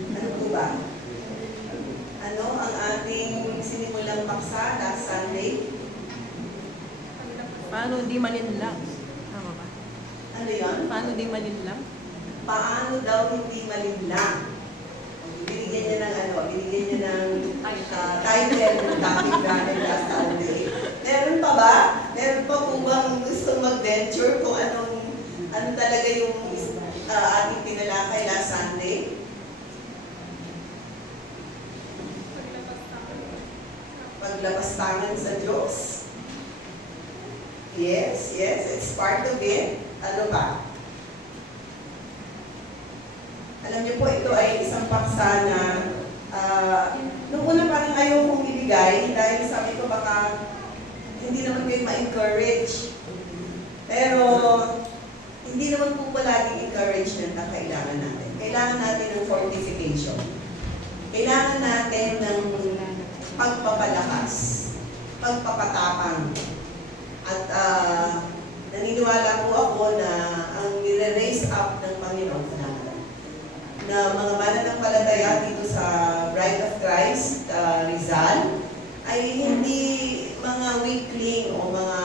Ano po ba? Ano ang ating sinimulang paksa last Sunday? Paano di malinlang? Tama ba? Ano yun? Paano di malinlang? Paano daw hindi malinlang? Binigyan niya ng binigyan niya ng title ng topic natin last Sunday. Meron pa ba? Meron pa po bang gusto mag-venture kung ano talaga yung ating tinalakay last Sunday? Paglabas tangan sa Diyos. Yes, it's part of it. Ano ba? Alam niyo po, ito ay isang paksa na nung una parang ayaw kong ibigay dahil sabi ko baka hindi naman kayo ma-encourage. Pero hindi naman po palaging encouragement ang kailangan natin. Kailangan natin ng fortification. Kailangan natin ng pagpapalakas, pagpapatapang. At naniniwala po ako na ang nire-raise up ng Panginoon na mga mananampalataya dito sa Bride of Christ, Rizal, ay hindi mga weakling o mga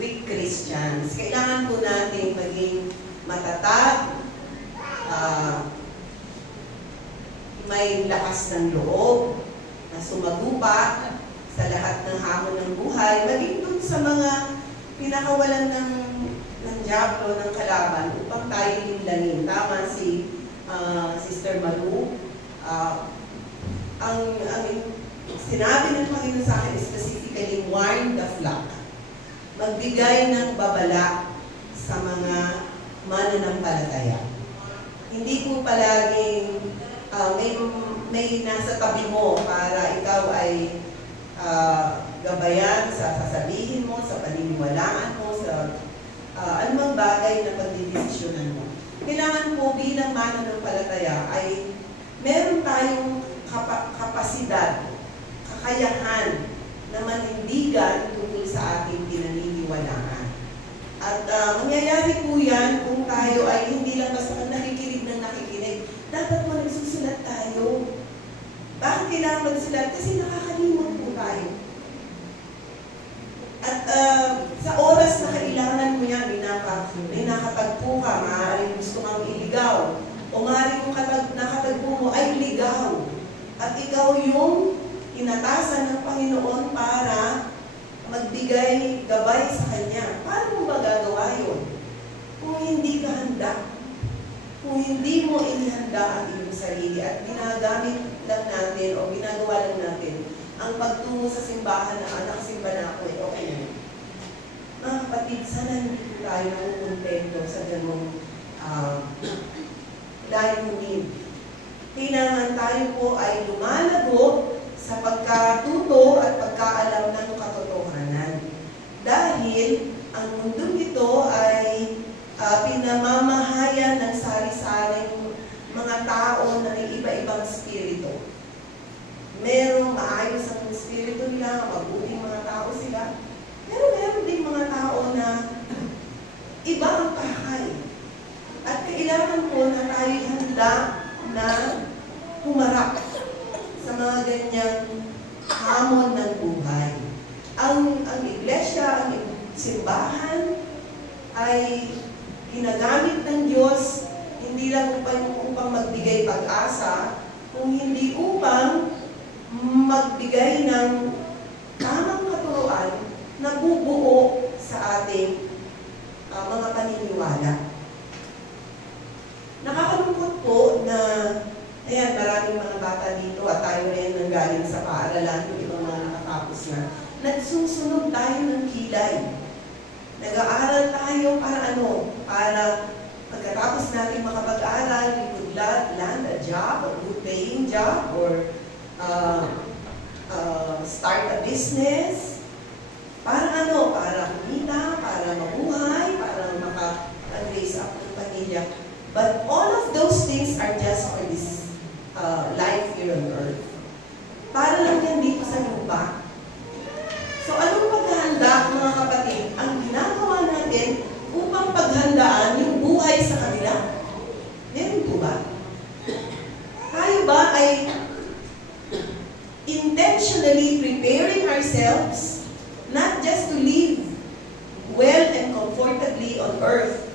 weak Christians. Kailangan po natin maging matatag, may lakas ng loob, na sumagupa sa lahat ng hamon ng buhay, maging dun sa mga pinakawalan ng diablo, ng kalaban, upang tayo linlangin. Tama si Sister Malu. Ang sinabi ng Panginoon sa akin specifically, warn the flock. Magbigay ng babala sa mga mananampalataya. Hindi po palaging may nasa tabi mo para ikaw ay gabayan sa sasabihin mo, sa paniniwalaan mo, sa anumang bagay na pagdidesisyonan mo. Kailangan po bilang mananampalataya ay meron tayong kapasidad, kakayahan na manindigan tungkol sa ating pinaniniwalaan. At mangyayari po yan kung tayo ay hindi lang basta nakikinig ng nakikinig. Dapat mo nagsusulat tayo. Bakit kailangan magsulat? Kasi nakakalimot po tayo. At sa oras na kailangan mo yan, may nakatagpo ka, maaaring gusto kang iligaw, o maaaring yung nakatagpo mo ay ligaw. At ikaw yung inatasan ng Panginoon para magbigay gabay sa Kanya. Paano mo ba gagawa yun? Kung hindi ka handa, kung hindi mo inihanda ang iyong sarili at ginagamit lang natin o ginagawa lang natin ang pagtungo sa simbahan na anak simba na ako, okay na. Mga kapatid, sana hindi po tayo nakukontento sa ganong layunin. Kailangan tayo po ay lumalago sa pagkatuto at pagkaalam ng katotohanan. Dahil ang mundong ito ay pinamamahayan ng sari-saring mga tao na may iba-ibang spirito. Merong maayos ang spirito nila, mabuting mga tao sila. Pero meron din mga tao na iba ang pakay. At kailangan po na tayo handa na humarap sa mga ganyang hamon ng buhay. Ang iglesia, ang simbahan ay ginagamit ng Diyos hindi lang upang magbigay pag-asa, kung hindi upang magbigay ng tamang katuruan na bubuo sa ating mga paniniwala. Nakakalungkot po na ayan, maraming mga bata dito at tayo rin nanggaling sa paaralan, yung ibang mga nakatapos na. Nagsusunog tayo ng kilay. Nag-aaral tayo para ano? Para pagkatapos natin makapag-aral, we could land a job, a good paying job, or start a business. Para ano? Para kumita, para mabuhay, para maka-raise up ng pamilya. But all of those things are just for this life here on earth. Para lang yan dito sa lupa. So anong paghahanda, mga kapatid? Ang ginagawa natin upang paghandaan yung buhay sa kanila. Meron po ba? Tayo tayo ba ay intentionally preparing ourselves not just to live well and comfortably on earth,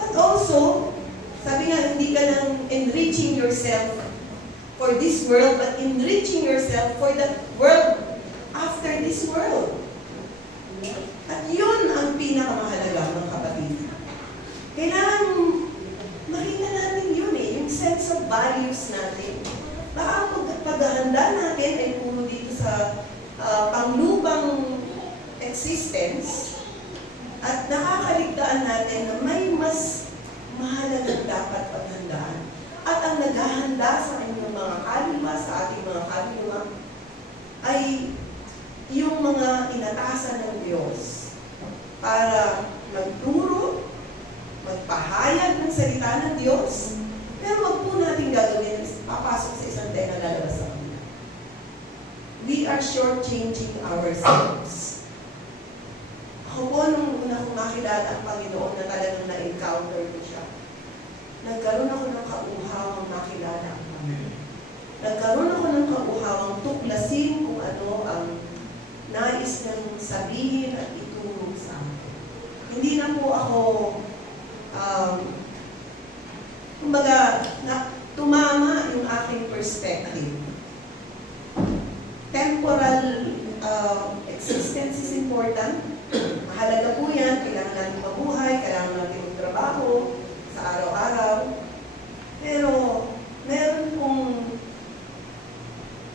but also, sabi nga, hindi ka lang enriching yourself for this world, but enriching yourself for the world after this world. At yun ang pinakamahalaga, mga kapatid. Kailangan makita natin yun yung sense of values natin. Baka ang paghahanda natin ay puro dito sa panglubang existence at nakakaligtaan natin na may mas mahalagang dapat paghandaan. At ang naghahanda sa inyong mga kaluluwa, sa ating mga kaluluwa, ay yung mga inatasan ng Diyos para magturo, magpahayag ng salita ng Diyos, pero wag po natin gagawin, papasok sa isang tenga, lalabas sa kanila. We are shortchanging ourselves. Ako po, nung una kong makilala ang Panginoon na talagang na-encounter ko siya, nagkaroon ako ng kauhawang makilala ang Panginoon. Nagkaroon ako ng kauhawang tuklasin kung ano ang nais niyang sabihin at ituro sa akin. Hindi na po ako kumbaga, tumama yung aking perspective. Temporal existence is important. Mahalaga po yan. Kailangan natin mabuhay, kailangan natin magtrabaho sa araw-araw. Pero, meron pong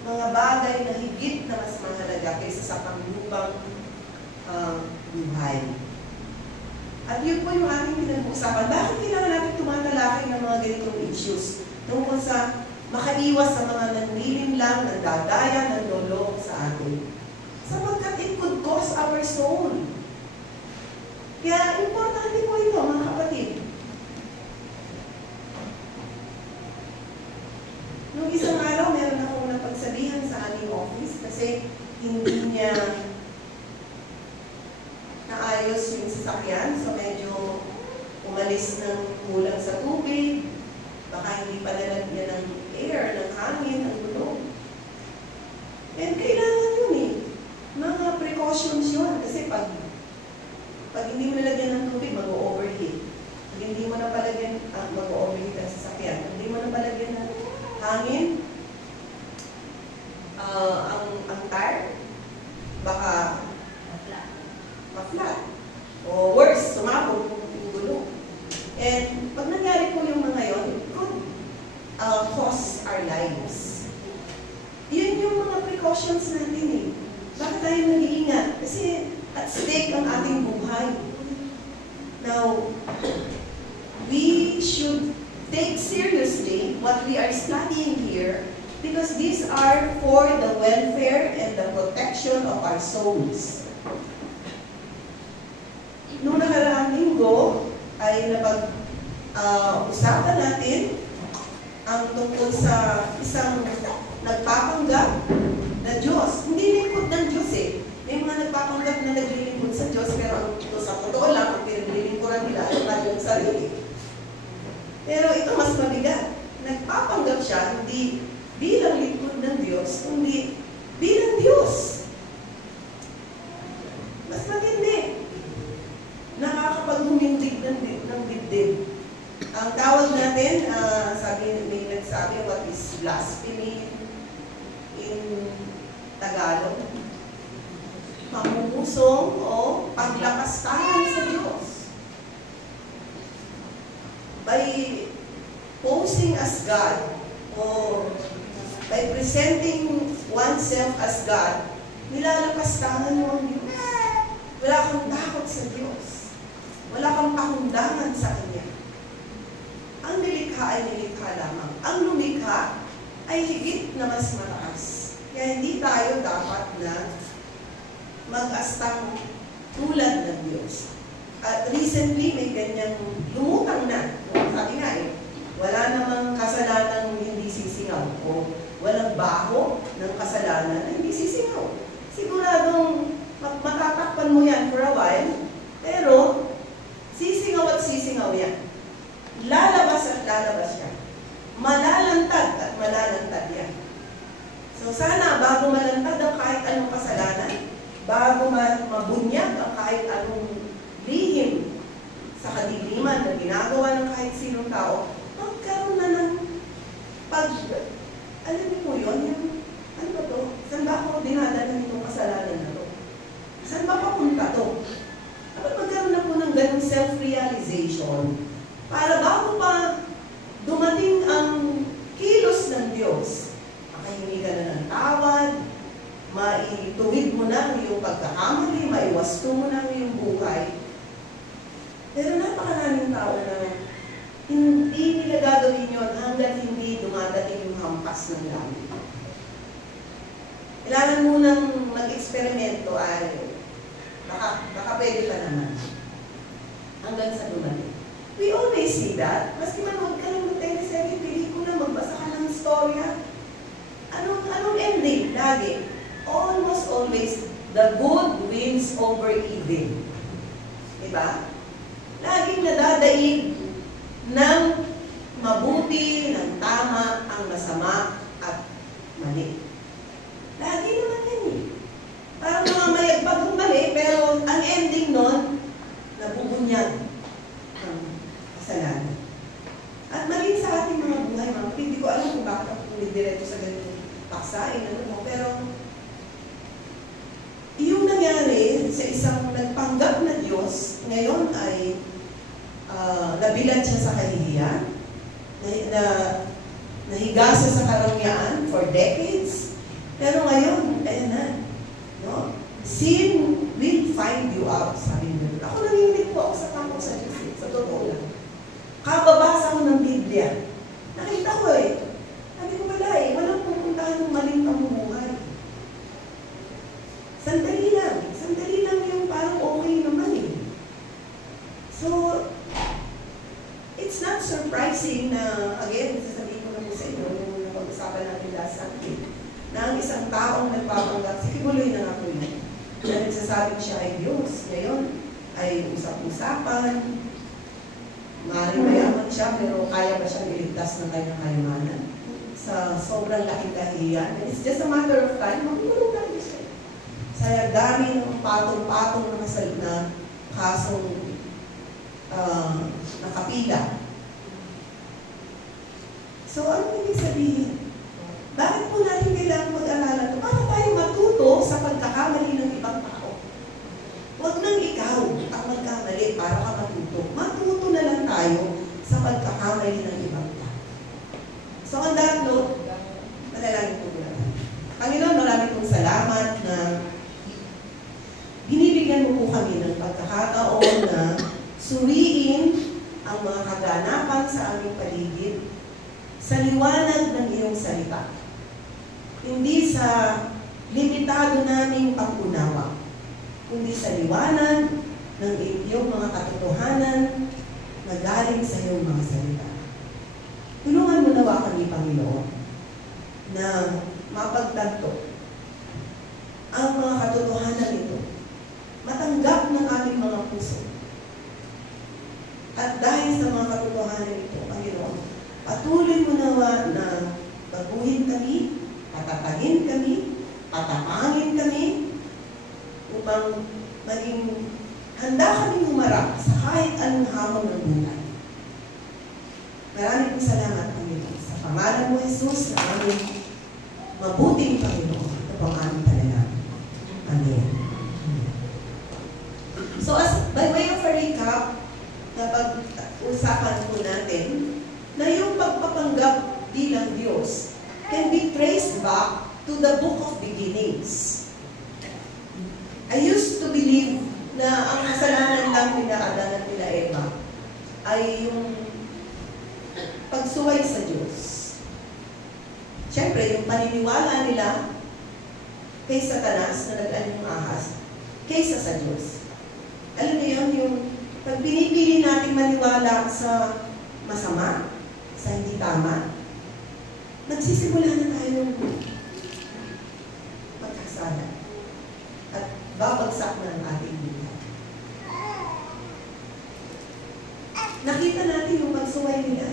mga bagay na higit na mas mahalaga kaysa sa panglubang buhay. At yun po yung ating pinag-uusapan. Bakit kailangan natin tumatalakay ng mga ganitong issues? Tungkol sa makaiwas sa mga nanlilinlang, nandadaya, nandolong sa atin. Sapagkat it could cost our soul. Kaya importante po ito, mga kapatid. Nung isang araw, meron akong napagsabihan sa aming office kasi hindi niya naayos yung sasakyan, so medyo umalis ng kulang sa tubig, baka hindi pa nalagyan ng air, ng hangin, ng gulong. And kailangan yun mga precautions yun, kasi pag hindi mo nalagyan ng tubig, mag-overheat. Pag hindi mo na palagyan, mag-overheat ang sasakyan. Pag hindi mo na palagyan ng hangin, ang tire, baka ma-flat. O worse, sumabog yung gulong. And pag nangyari po yung mga yon, it could cost our lives. Yun yung mga precautions natin Bakit tayo nag-iingat? Kasi at stake ang ating buhay. Now, we should take seriously what we are studying here because these are for the welfare and the protection of our souls. Noong nakaraang linggo ay napag-usapan natin ang tungkol sa isang nagpapanggap na Diyos. Hindi lingkod ng Diyos May mga nagpapanggap na naglilingkod sa Diyos pero sa totoo lang, ang pinaglilingkuran nila ay kanilang sarili. Pero ito mas mabigat. Nagpapanggap siya hindi bilang lingkod ng Diyos, kundi bilang Diyos. Mas matindi. Nakakapaghumindig ng dibdib. Ang tawag natin, may nagsabi, what is blasphemy in Tagalog? Pangungusong o paglakastahan sa Diyos. By posing as God o by presenting oneself as God, nilalakastahan mo ang Diyos. Wala kang takot sa Diyos. Wala kang pakundangan sa Kanya. Ang nilikha ay nilikha lamang. Ang lumikha ay higit na mas mataas. Kaya hindi tayo dapat na mag-astang tulad ng Diyos. At recently, may ganyang lumutang na. Sabi nga wala namang kasalanan hindi sisingaw. O walang baho ng kasalanan na hindi sisingaw. Siguradong matatakpan mo yan for a while, pero sisingaw at sisingaw yan. Lalabas at lalabas yan. Malalantad at malalantad yan. So sana bago malantad ang kahit anong kasalanan, bago mabunyag ang kahit anong lihim sa kadiliman na ginagawa ng kahit sinong tao, magkaroon na ng alam niyo po yun, yung, ano ba to? Saan ba ako dinadala nitong kasalanan na to? Saan ba papunta to? Dapat magkaroon na po ng ganung self-realization para bago pa dumating ang kilos ng Diyos, makahingi ka na ng tawad, maituwid mo na ang iyong pagkakamali, maiwasto mo na ang iyong buhay. Pero napakaraming tao na hindi nila gagawin yun hanggang hindi dumadating yung hampas ng langit. Kailangan mo nang mag-eksperimento ay baka pwede ka naman. Hanggang sa dumating. We always see that. Maski manood ka ng teleserye, pelikula, magbasa ka ng storya. Anong ending? Lagi. Almost always, the good wins over evil. Diba? Laging nadadaig ng mabuti, ng tama, ang masama at mali. Lagi naman yan eh. Parang mga mayagpag ng mali, pero ang ending nun, nabubunyag ang kasalanan. At mali sa ating mga buhay, hindi ko alam kung bakit ako diretso sa ganitong paksain, pero yung nangyari sa isang nagpanggap na Diyos, ngayon ay nabilad siya sa kahihiyan, nahiga siya sa karangyaan for decades, pero ngayon, ayun na, no? Sin will find you out, sabi niyo. Ako nanginig po ako sa takot sa Diyos, sa totoo lang. Kababasa ko ng Biblia, nakita ko sabi ko wala walang pupuntahan ng maling pamumuhay. Sandali lang yung parang okay naman eh. So, it's not surprising na, again, sasabihin ko na po sa inyo, yung napag-usapan natin last Sunday, na ang isang taong nagpapanggap, si Kibuloy na nga po yun, na nagsasabing siya ay Diyos. Ngayon, ay usap-usapan, maaaring mayaman siya, pero kaya ba siyang iligtas ng kanyang kayamanan? Sa sobrang laking kahihiyan. And it's just a matter of time, magulong tayo siya. Sa dami ng patong-patong na kasong nakapila. So, ano ibig sabihin? Bakit po natin kailangan mag-alala ito? Para tayo matuto sa pagkakamali ng ibang tao. Huwag nang ikaw ang magkamali para ka matuto. Matuto na lang tayo sa pagkakamali ng ibang tao. So, on that note, manalangin po natin. Panginoon, marami pong salamat na binibigyan mo po kami ng pagkakataon na suriin ang mga kaganapan sa aming paligid sa liwanag ng iyong salita. Hindi sa limitado naming pag-unawa, kundi sa liwanag ng iyong mga katotohanan na galing sa iyong mga salita. Tulungan mo nawa kami, Panginoon, na mapagtanto ang mga katotohanan ito, matanggap ng aming mga puso. At dahil sa mga katotohanan ito, Panginoon, patuloy mo nawa na baguhin kami, patatagin kami, patapangin kami, upang maging handa kami humarap sa kahit anong hamon ng buhay. Maraming salamat, Panginoon, sa pangalan mo, Jesus, na aming mabuting Panginoon. Ito pang aming panalangin. Amen. So, by way of a recap, napag-usapan po natin na yung pagpapanggap bilang Diyos can be traced back to the book of beginnings. I used to believe na ang kasalanan lang nila Adan at nila Eva ay yung pagsuway sa Diyos. Siyempre, yung paniniwala nila kay Satanas na nag-anyong ahas kaysa sa Diyos. Alam niyo yun, yung pag pinipili natin maniwala sa masama, sa hindi tama, nagsisimula na tayo magkasala at babagsak na ang ating buhay. Nakita natin yung pagsuway nila.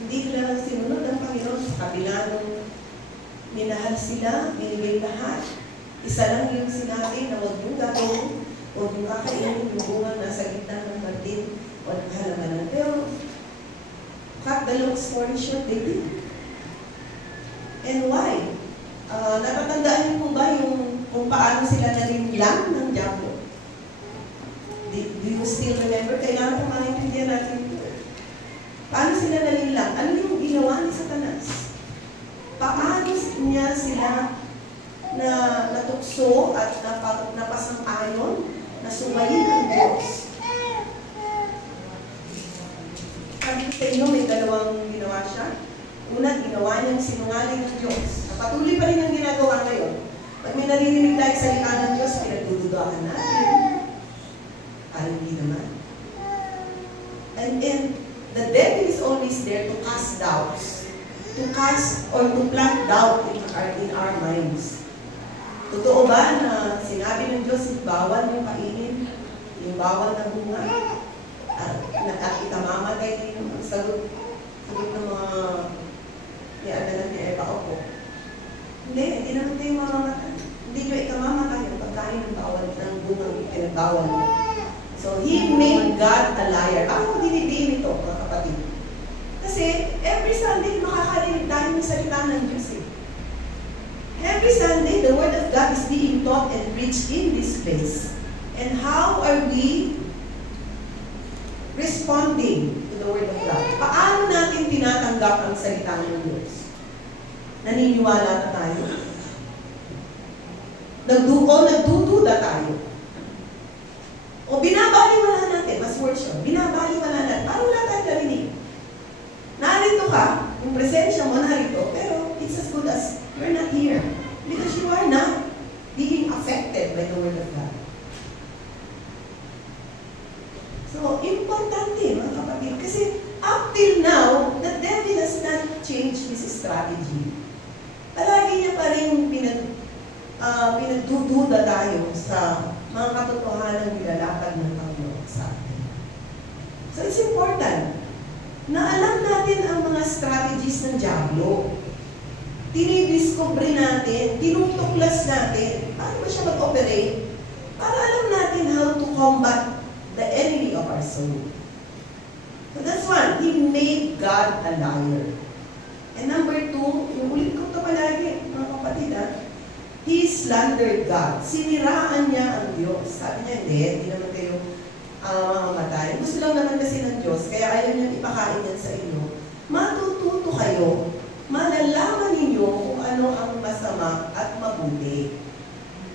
Hindi nila lang sinunod ang Panginoon sa kabila ng minahal sila, binigay lahat. Isa lang yung sinabi na huwag yung gagawin, huwag yung kakainin yung bunga nasa gitna ng martin o ng halamanan. Pero, cut the long story short, they did. And why? Natatandaan niyo po ba yung kung paano sila nalinlang ng diablo? Do you still remember? Kailangan po maintindihan natin ito. Paano sila nalinlang? Ano yung ginawa ni Satanas? Paano niya sila na natukso at napasang-ayon na sumayin ang Diyos? Sabi ko sa inyo, may dalawang ginawa siya. Una, ginawa niyang sinungaling ng Diyos. Patuloy pa rin ang ginagawa ngayon. Pag may naririnig tayo salita ng Diyos, pinagdududahan natin. Hindi naman. And the devil is always there to cast doubts. To cast or to plant doubt in our minds. Totoo ba na sinabi ng Diyos, bawal yung kainin, yung bawal na bunga, at ikamamatay din yung sagot ng mga niadalan ni Eva, opo. Hindi naman tayo mamamatay. Hindi nyo ikamamatay yung pagkain ng bawal ng bunga pinagbawal mo. So, He made God a liar. Ako dinidiin ito, mga kapatid. Kasi, every Sunday, makakarinig tayo ng salita ng Diyos eh. Every Sunday, the Word of God is being taught and preached in this place. And how are we responding to the Word of God? Paano natin tinatanggap ang salita ng Diyos? Naniniwala na tayo? Nagdududa tayo? O binabaliwala natin, mas worse yun, binabaliwala natin, parang wala tayong narinig. Narito ka, yung presensya mo narito, pero it's as good as you're not here. Because you are not being affected by the Word of God. So, importante, mga kapatid, kasi up till now, the devil has not changed his strategy. Palagi niya pa rin pinagdududa tayo sa mga katotohanan nilalakad ng Panginoon sa atin. So, it's important na alam natin ang mga strategies ng diablo. Tinidiscover natin, tinutuklas natin, paano ba siya mag-operate, para alam natin how to combat the enemy of our soul. So that's one, He made God a liar. And number two, yung ulit ko ito palagi, mga kapatid, He slandered God. Siniraan niya ang Diyos. Sabi niya, hindi naman kayo mamamatay. Gusto lang naman kasi ng Diyos, kaya ayaw niya ipakain yan sa inyo. Matututo kayo, malalaman ninyo kung ano ang masama at mabuti.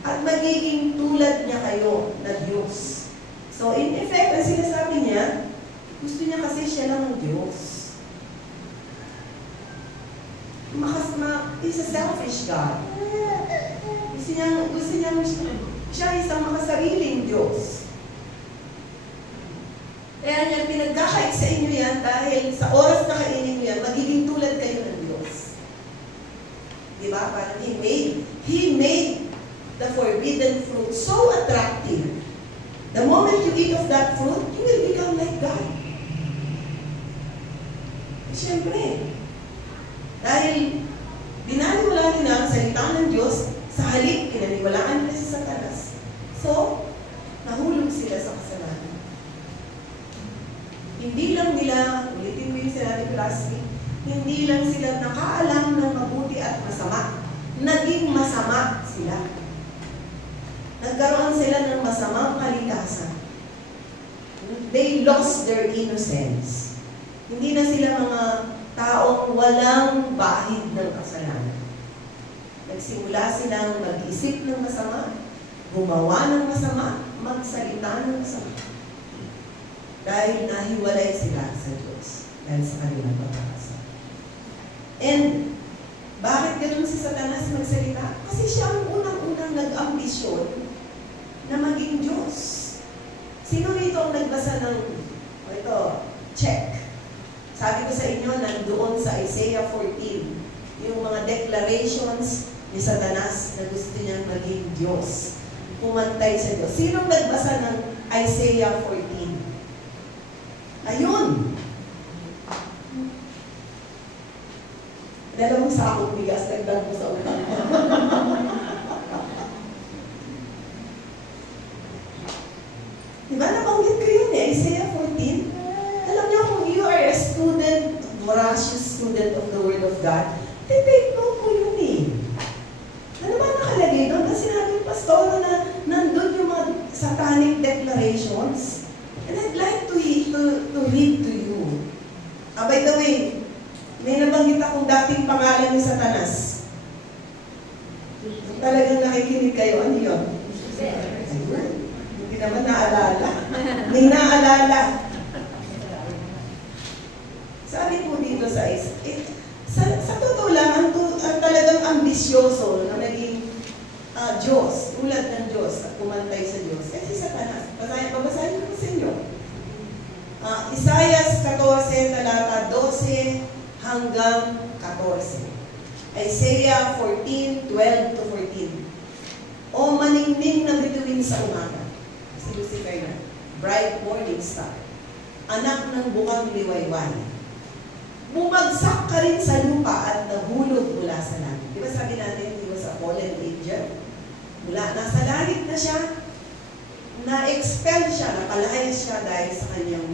At magiging tulad niya kayo na Diyos. So, in effect, ang sinasabi niya, gusto niya kasi siya lang ang Diyos. He's a selfish God. Gusto niya siya isang makasariling Diyos. Kaya niya pinagkakait sa inyo yan dahil sa oras na kainin niyo yan, magiging tulad kayo ng Diyos. Diba? Parang He made the forbidden fruit so attractive. The moment you eat of that fruit, you will become like God. Siyempre, dahil binaliwala nila ang salita ng Diyos, sa halip, pinaniwalaan nila si Satanas. So, nahulog sila sa kasalanan. Hindi lang nila, ulitin mo yung sinabi Plastic, hindi lang sila nakaalam ng mabuti at masama. Naging masama sila. Nagkaroon sila ng masamang kalikasan. They lost their innocence. Hindi na sila mga taong walang bahid ng kasalanan. Nagsimula silang mag-isip ng masama, gumawa ng masama, magsalita ng masama. Dahil nahiwalay sila sa Diyos dahil sa kanilang pagkakasala. And bakit ganun si Satanas magsalita? Kasi siya ang unang-unang nag-ambisyon na maging Diyos. Sino rito ang nagbasa ng check? Sabi ko sa inyo, nandoon sa Isaiah 14, yung mga declarations ni Satanas na gusto niyang maging Diyos. Pumantay sa Diyos. Sinong nagbasa ng Isaiah 14? Ayun! Dalawang sakong bigas, nagdag mo sa utang mo. Diba, nabanggit ko yun eh, Isaiah 14. Alam niyo, kung you are a student, voracious student of the Word of God, take note mo yun eh. Ano ba nakalagay doon? Kasi sinabi yung pastor na nandun yung mga satanic declarations. And I'd like to read to you. By the way, may nabanggit akong dating pangalan ni Satanas. Talagang nakikinig kayo. Ano yun? Hindi naman naalala. May naalala. Sabi po dito sa totoo lang, ang talagang ambisyoso na naging Diyos, tulad ng Diyos at kumantay sa Diyos. Kasi Satanas, babasahin ko sa inyo. Isaiah 14, talata 12 hanggang 14. Isaiah 14, 12 to 14. O maningning na bituin sa umaga, si Lucifer na, bright morning star, anak ng bukang liwayway, bumagsak ka rin sa lupa at nahulog mula sa langit. Di ba sabi natin, he was a fallen angel? Mula, nasa langit na siya, na-expel siya, napalayas siya dahil sa kanyang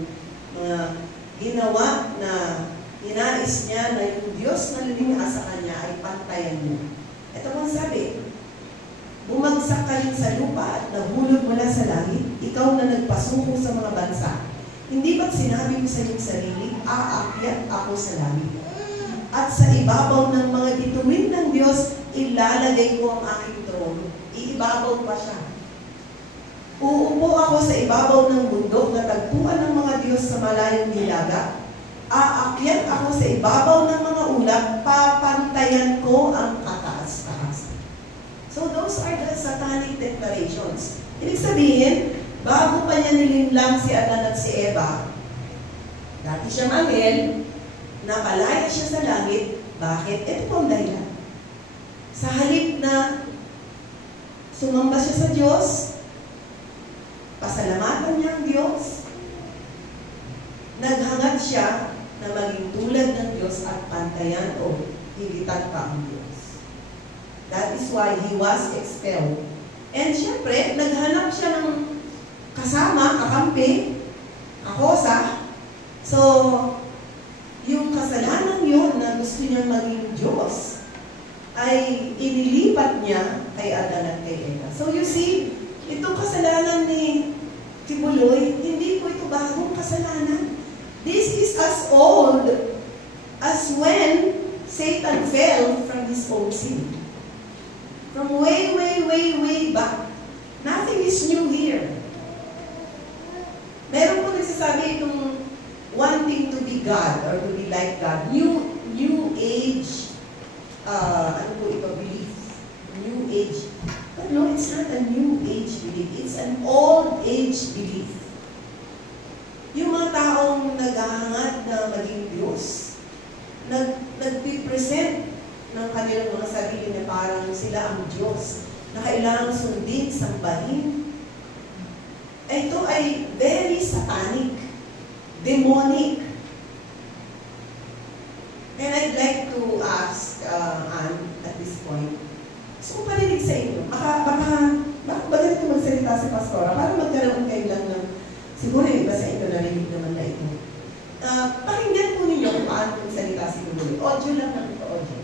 mga ginawa na inais niya na yung Diyos na lumikha sa kanya ay pantayan niya. Ito pong sabi, bumagsak ka rin sa lupa at nahulog mula sa langit, ikaw na nagpasuko sa mga bansa. Hindi ba't sinabi mo sa iyong sarili, aakyat ako sa langit? At sa ibabaw ng mga bituin ng Diyos, ilalagay ko ang aking trono. Iibabaw pa siya. Uupo ako sa ibabaw ng bundok na tagpuan ng mga Diyos sa malayong hilaga. Aakyat ako sa ibabaw ng mga ulap, papantayan ko ang kataas-taas. So those are the satanic declarations. Ibig sabihin, bago pa niya nilinlang si Adan at si Eva, dati siyang anghel, napalaya siya sa langit. Bakit? Ito po ang dahilan. Sa halip na sumamba siya sa Diyos, pasalamatan niya ang Diyos, naghangad siya na maging tulad ng Diyos at pantayan o higitan pa ang Diyos. That is why he was expelled. And syempre, naghanap siya ng kasama, kakampi, kakosa. So, yung kasalanan yun na gusto niya maging Diyos ay inilipat niya kay Adan at kay Eva. So you see, itong kasalanan ni Kibuloy, hindi po ito bagong kasalanan. This is as old as when Satan fell from his own sin. From way, way, way, way back. Nothing is new here. Meron po nagsasabi itong wanting to be God or to be like God. New age, ano po ito, belief. New age. But no, it's not a new age belief. It's an old age belief. Yung mga taong naghahangad na maging Diyos, nagpipresent ng kanilang mga sarili na parang sila ang Diyos, na kailangang sundin, sambahin. Ito ay very satanic, demonic. And I'd like to ask Anne at this point, gusto ko parinig sa inyo, baka ganito magsalita si Pastora, para magkaroon kayo lang ng, siguro yung iba sa inyo narinig naman na ito. Pakinggan po ninyo kung paano magsalita si Lulu. Audio lang naman ito, audio.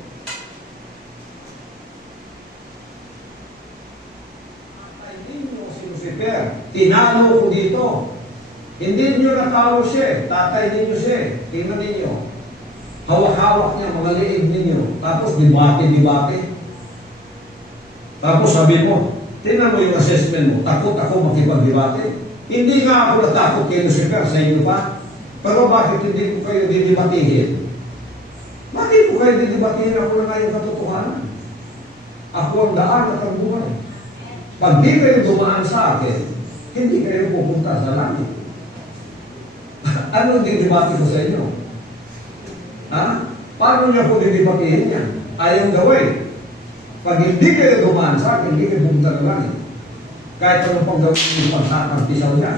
Tinalo ko dito. Hindi nyo natalo siya. Tatay ninyo siya. Tingnan ninyo. Hawak-hawak niya, mga liig ninyo. Tapos dibate. Tapos sabi mo, tingnan mo yung assessment mo. Takot ako makipag-debate. Hindi nga ako natakot kay Lucifer sa inyo pa. Pero bakit hindi ko kayo didibatihin? Bakit ko kayo didibatihin? Ako na ngayong katotohanan. Ako ang daan at ang buhay. Pag di kayo dumaan sa akin, hindi kayo pupunta sa langit. Ano didibati ko sa inyo? Ha? Paano niya po didibatihin yan? Ayaw gawin. Pag hindi kayo dumaan sa akin, hindi kayo pupunta sa langit. Kahit ano pang gawin yung pagsakampisaw niya.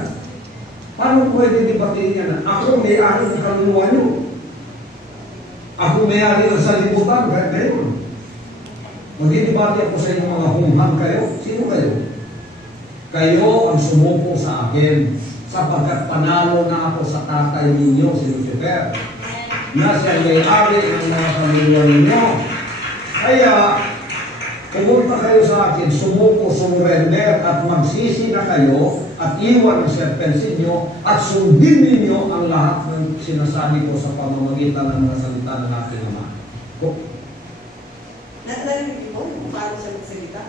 Paano po kayo didibatihin yan? Ako may ari ng kaluluwa niyo. Ako may-ari ng salibutan, kaya kayo. Magdidibati ako sa inyong mga humhang kayo. Sino kayo? Kayo ang sumuko sa akin, sapagkat panalo na ako sa tatay ninyo, si Lucifer, na siya may-ari ng mga pamilya ninyo. Kaya, pumunta kayo sa akin, sumuko, sumurender, at magsisi na kayo, at iwan ang serpensin nyo, at sundin ninyo ang lahat ng sinasabi ko sa pamamagitan ng mga salita ng aking Ama. Narinig mo kung paano siya magsalita?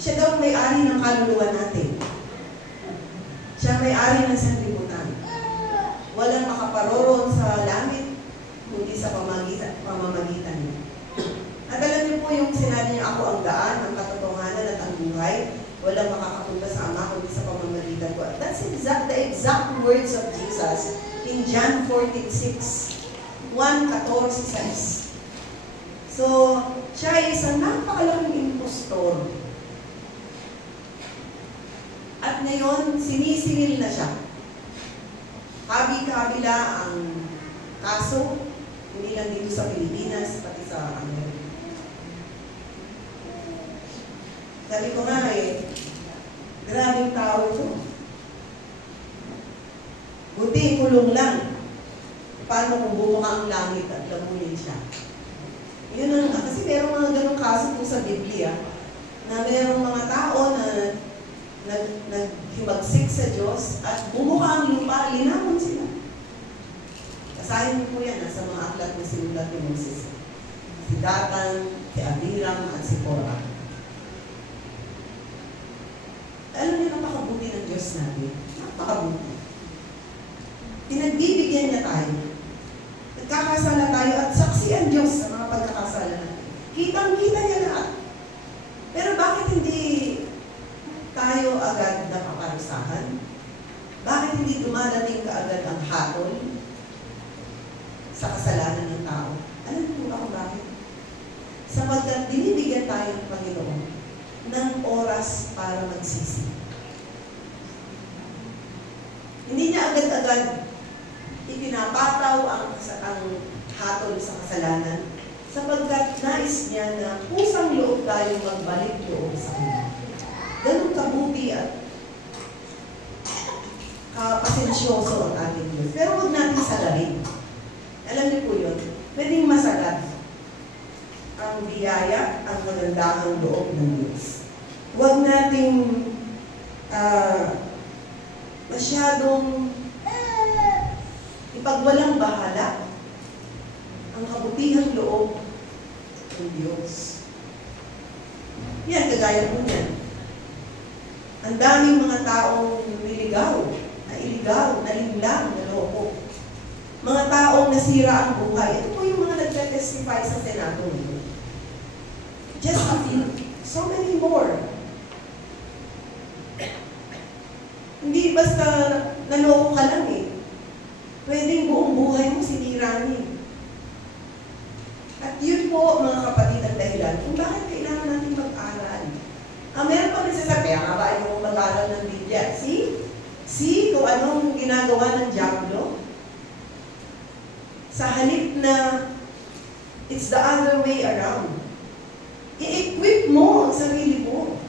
Siya daw may-ari ng kaluluwa natin. Siya may-ari ng sanlibutan. Walang makaparoron sa langit, kundi sa pamamagitan niya. At alam niyo po yung sinabi niya, ako ang daan, ang katotohanan at ang buhay. Walang makakapunta sa Ama kundi sa pamamagitan ko. That's the exact words of Jesus in John 14:6. 1:14 says. So, siya ay isang napakalaking impostor. At ngayon, sinisingil na siya. Kabi-kabila ang kaso, hindi lang dito sa Pilipinas, pati sa Amerika. Sabi ko nga grabing tao ito. Buti, kulong lang. Paano kung bumuka ang langit at lamunin siya? Yun ang, kasi merong mga ganong kaso po sa Biblia, na merong mga tao na naghimagsik sa Diyos at bumuka ang lupa, linamon sila. Kasahin mo po yan sa mga aklat na sinulat ni Moses. Si Datan, si Abiram, at si Korah. Alam niyo, napakabuti ng Diyos natin. Napakabuti. Pinagbibigyan niya tayo. Nagkakasala tayo at saksi ang Diyos sa mga pagkakasala natin. Kitang-kita niya lahat. Pero bakit hindi tayo agad nakaparusahan? Bakit hindi dumadating kaagad ang hatol sa kasalanan ng tao? Alam niyo ba kung bakit? Sapagkat binibigyan tayo ng Panginoon ng oras para magsisi. Hindi niya agad-agad ipinapataw ang hatol sa kasalanan sapagkat nais niya na pusang loob tayong magbalik loob sa Kanya. Ganun kabuti at kapasensyoso ang ating Diyos. Pero huwag natin sagalin. Alam niyo po yun, pwedeng masagat ang biyaya, ang magandahang loob ng Diyos. Huwag nating masyadong ipagwalang bahala ang kabutihang loob ng Diyos. Yan, kagaya po niyan. Ang daming mga taong niligaw, nalinlang, naloko. Mga taong nasira ang buhay. Ito po yung mga nagte-testify sa Senado. Just a few. So many more. Hindi basta naloko ka lang eh. Pwedeng buong buhay mo sinira niya. At yun po, mga kapatid, ang dahilan kung bakit kailangan natin mag-aral. Meron pa nagsasabi, nga ba ayaw mong mag-aral ng Biblia? See kung anong ginagawa ng Diablo? Sa halip na it's the other way around. I-equip mo ang sarili mo.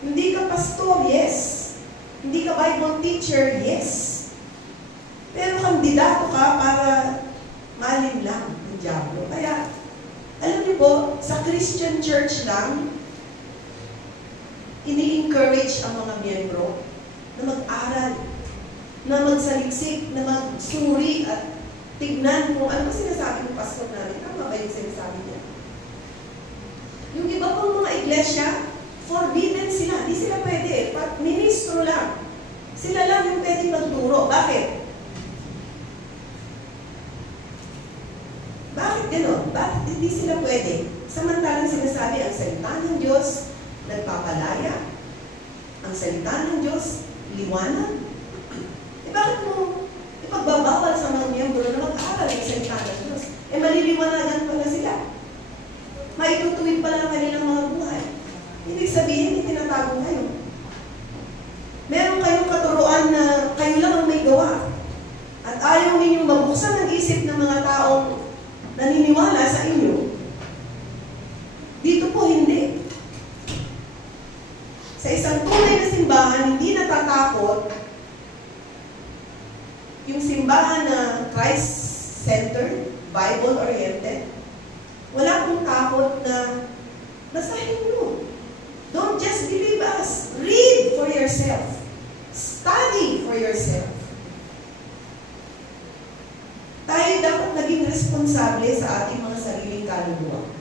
Hindi ka pastor, yes. Hindi ka Bible teacher, yes. Pero kandidato ka para malinlang ng Diablo. Kaya, alam niyo po, sa Christian church lang, ini-encourage ang mga miyembro na mag-aral, na magsaliksik, na magsuri at tignan kung ano sinasabi ng pastor namin. Tama ba yung sinasabi niya? Yung iba pang mga iglesia, forbidden sila. Di sila pwede. Ministro lang. Sila lang yung pwede magturo. Bakit? Bakit gano'n? Bakit hindi sila pwede? Samantalang sinasabi ang salita ng Diyos, nagpapalaya. Ang salita ng Diyos, liwanag. Bakit mo ipagbabawal sa mga miyembro na mag-aaral ng salita ng Diyos? Maliliwanagan pala sila. Maitutuwid pala ang kanilang mga buhay. Ibig sabihin, itinatago kayo. Meron kayong katuruan na kayo lang ang may gawa. At ayaw ninyong mabuksan ang isip ng mga taong simbahan na Christ-centered, Bible-oriented, wala akong takot na basahin mo. Don't just believe us. Read for yourself. Study for yourself. Tayo dapat naging responsable sa ating mga sariling kaluluwa.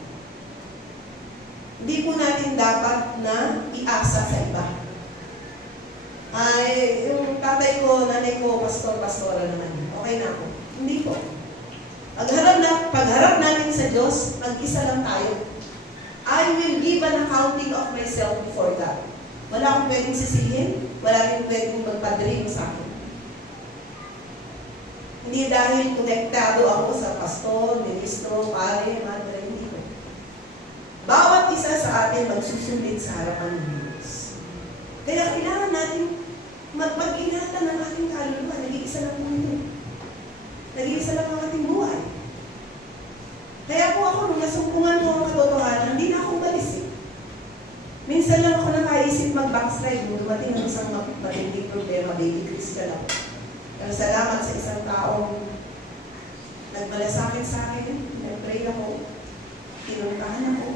Hindi po natin dapat na iasa sa iba. Ay, yung tatay ko, nanay ko, pastora naman. Okay na ako. Hindi po. Pagharap natin sa Diyos, mag-isa lang tayo. I will give an accounting of myself before God. Wala akong pwedeng sisihin, wala akong pwedeng magpadring sa akin. Hindi dahil konektado ako sa pastor, ministro, pare, madre, hindi ko. Bawat isa sa atin magsusulit sa harapan ng Diyos. Kaya kailangan natin mag-ingatan ng ating kaluluwa. Nag-iisa lang po ito. Nag-iisa lang ang ating buhay. Kaya po ako, nung nasumpungan ko ang katotohanan, hindi na akong balisik. Minsan lang ako nakaisip mag-backslide. Nung dumating ang isang matinding problema, baby Christian ako. Pero salamat sa isang taong nagmalasakit sa akin, nag-pray ako, tinuntahan ako.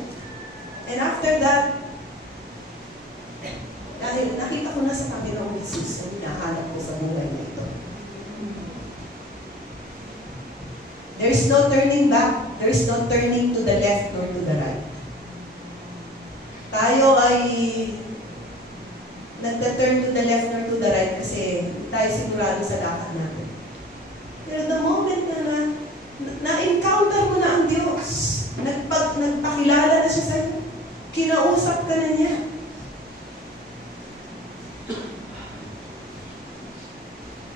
And after that, dahil nakita ko na sa Panginoong Jesus ang hinahanap ko sa buhay na ito. There is no turning back. There is no turning to the left nor to the right. Tayo ay nagta-turn to the left nor to the right kasi tayo sigurado sa lakad natin. Pero the moment na-encounter mo na ang Diyos, nagpakilala na siya sa'yo, kinausap ka na niya.